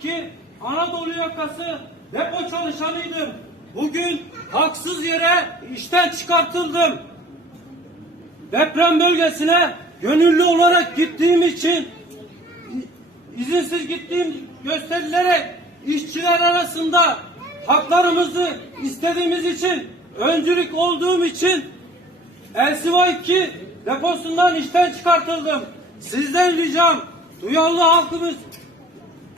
ki Anadolu yakası depo çalışanıydım. Bugün haksız yere işten çıkartıldım. Deprem bölgesine gönüllü olarak gittiğim için izinsiz gittiğim gösterilerek işçiler arasında haklarımızı istediğimiz için öncülük olduğum için LCY2 deposundan işten çıkartıldım. Sizden ricam duyarlı halkımız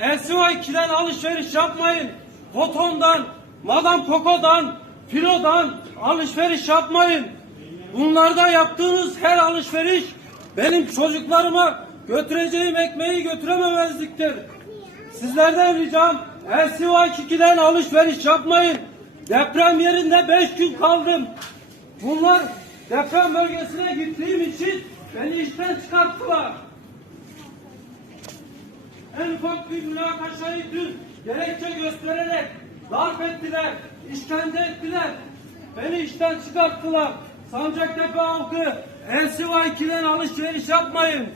LCY2'den alışveriş yapmayın. Koton'dan, Madame Coco'dan, Filo'dan alışveriş yapmayın. Bunlarda yaptığınız her alışveriş benim çocuklarıma götüreceğim ekmeği götürememezliktir. Sizlerden ricam LCY2'den alışveriş yapmayın. Deprem yerinde beş gün kaldım. Bunlar deprem bölgesine gittiğim için beni işten çıkarttılar. En ufak bir münakaşayı dün gerekçe göstererek darp ettiler, işkence ettiler. Beni işten çıkarttılar. Sancaktepe halkı LCY2'den alışveriş yapmayın.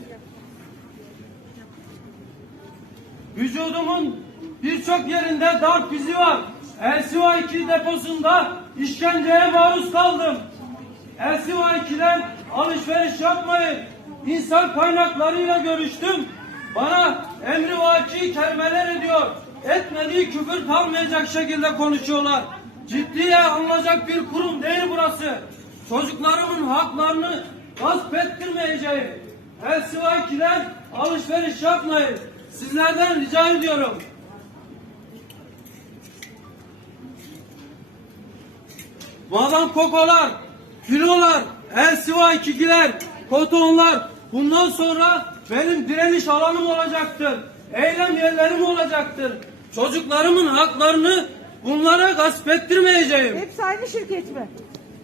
Vücudumun birçok yerinde darp izi var. LCY2 deposunda işkenceye maruz kaldım. LCY2'den alışveriş yapmayın. İnsan kaynaklarıyla görüştüm. Bana emri vaki kelimeler ediyor. Etmediği küfür kalmayacak şekilde konuşuyorlar. Ciddiye alınacak bir kurum değil burası. Çocuklarımın haklarını gasp ettirmeyeceğim. LCY2'den alışveriş yapmayın. Sizlerden rica ediyorum. Madam kokolar, kilolar, LCY2'giler, kotonlar bundan sonra benim direniş alanım olacaktır. Eylem yerlerim olacaktır. Çocuklarımın haklarını bunlara gasp ettirmeyeceğim. Hepsi aynı şirket mi?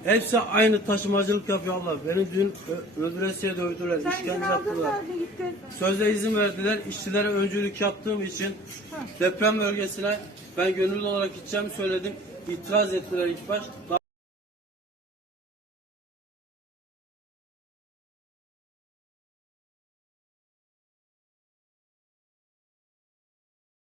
Hepsi aynı taşımacılık yapıyor Allah. Beni dün öldüresiye dövdüler, Sen işkence yaptılar. Sözde izin verdiler. İşçilere öncülük yaptığım için deprem bölgesine ben gönüllü olarak gideceğimi söyledim. İtiraz ettiler ilk baş.